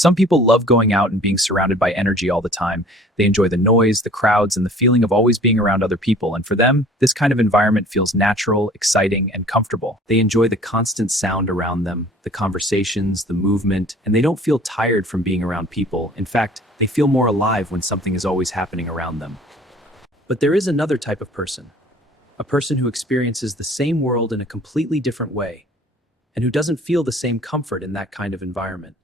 Some people love going out and being surrounded by energy all the time. They enjoy the noise, the crowds, and the feeling of always being around other people. And for them, this kind of environment feels natural, exciting, and comfortable. They enjoy the constant sound around them, the conversations, the movement, and they don't feel tired from being around people. In fact, they feel more alive when something is always happening around them. But there is another type of person, a person who experiences the same world in a completely different way, and who doesn't feel the same comfort in that kind of environment.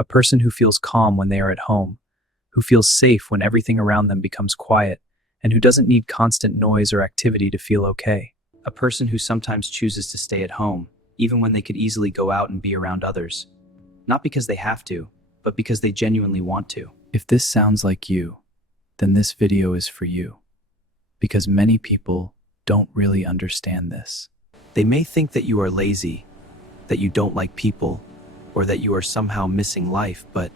A person who feels calm when they are at home, who feels safe when everything around them becomes quiet, and who doesn't need constant noise or activity to feel okay. A person who sometimes chooses to stay at home, even when they could easily go out and be around others. Not because they have to, but because they genuinely want to. If this sounds like you, then this video is for you. Because many people don't really understand this. They may think that you are lazy, that you don't like people, or that you are somehow missing life, but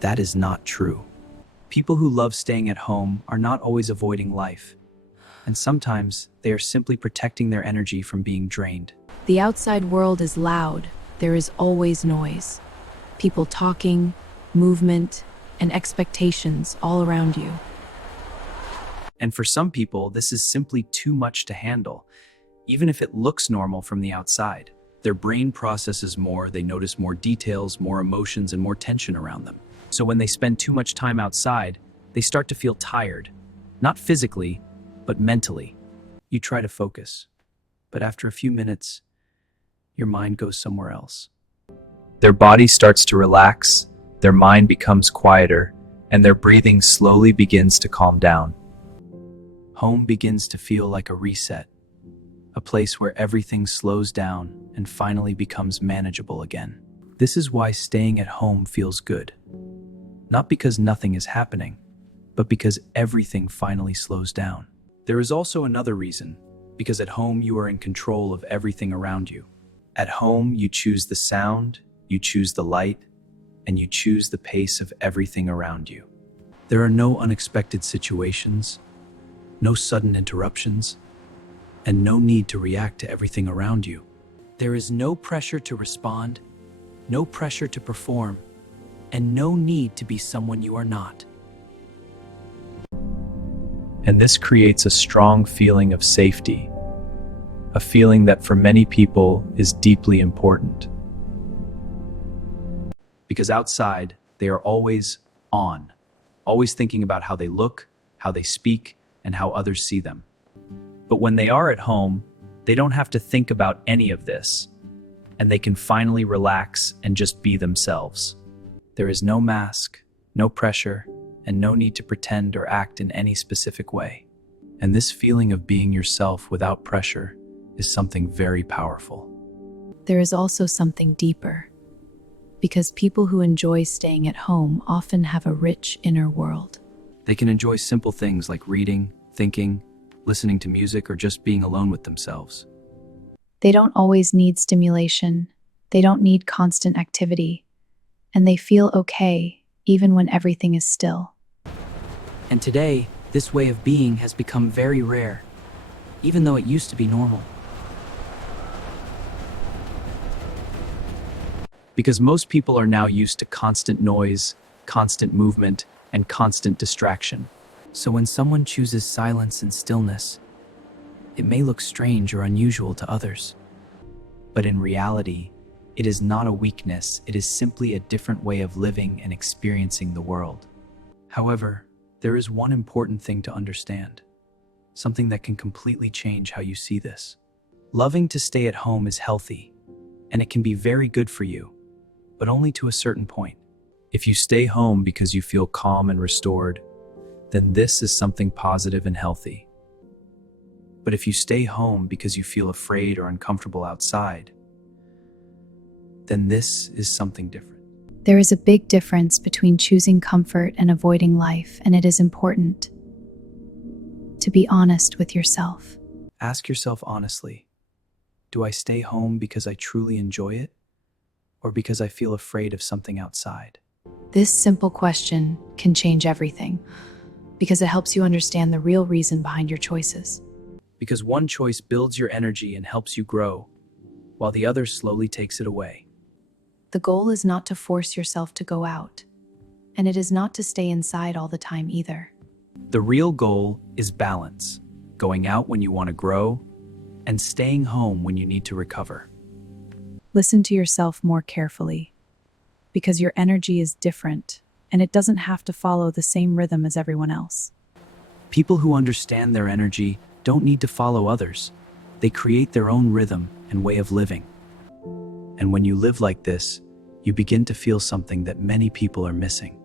that is not true. People who love staying at home are not always avoiding life, and sometimes they are simply protecting their energy from being drained. The outside world is loud. There is always noise. People talking, movement, and expectations all around you. And for some people, this is simply too much to handle, even if it looks normal from the outside. Their brain processes more, they notice more details, more emotions, and more tension around them. So when they spend too much time outside, they start to feel tired. Not physically, but mentally. You try to focus, but after a few minutes, your mind goes somewhere else. Their body starts to relax, their mind becomes quieter, and their breathing slowly begins to calm down. Home begins to feel like a reset, a place where everything slows down and finally becomes manageable again. This is why staying at home feels good. Not because nothing is happening, but because everything finally slows down. There is also another reason, because at home you are in control of everything around you. At home you choose the sound, you choose the light, and you choose the pace of everything around you. There are no unexpected situations, no sudden interruptions, and no need to react to everything around you. There is no pressure to respond, no pressure to perform, and no need to be someone you are not. And this creates a strong feeling of safety, a feeling that for many people is deeply important. Because outside, they are always on, always thinking about how they look, how they speak, and how others see them. But when they are at home, they don't have to think about any of this, and they can finally relax and just be themselves. There is no mask, no pressure, and no need to pretend or act in any specific way. And this feeling of being yourself without pressure is something very powerful. There is also something deeper, because people who enjoy staying at home often have a rich inner world. They can enjoy simple things like reading, thinking, listening to music, or just being alone with themselves. They don't always need stimulation. They don't need constant activity. And they feel okay, even when everything is still. And today, this way of being has become very rare, even though it used to be normal. Because most people are now used to constant noise, constant movement, and constant distraction. So when someone chooses silence and stillness, it may look strange or unusual to others. But in reality, it is not a weakness, it is simply a different way of living and experiencing the world. However, there is one important thing to understand, something that can completely change how you see this. Loving to stay at home is healthy, and it can be very good for you, but only to a certain point. If you stay home because you feel calm and restored, then this is something positive and healthy. But if you stay home because you feel afraid or uncomfortable outside, then this is something different. There is a big difference between choosing comfort and avoiding life, and it is important to be honest with yourself. Ask yourself honestly, do I stay home because I truly enjoy it, or because I feel afraid of something outside? This simple question can change everything, because it helps you understand the real reason behind your choices. Because one choice builds your energy and helps you grow, while the other slowly takes it away. The goal is not to force yourself to go out, and it is not to stay inside all the time either. The real goal is balance, going out when you want to grow and staying home when you need to recover. Listen to yourself more carefully, because your energy is different, and it doesn't have to follow the same rhythm as everyone else. People who understand their energy don't need to follow others. They create their own rhythm and way of living. And when you live like this, you begin to feel something that many people are missing.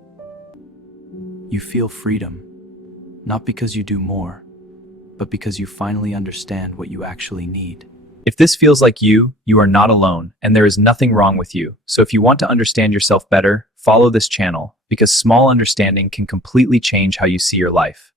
You feel freedom, not because you do more, but because you finally understand what you actually need. If this feels like you are not alone, and there is nothing wrong with you. So if you want to understand yourself better, follow this channel, because small understanding can completely change how you see your life.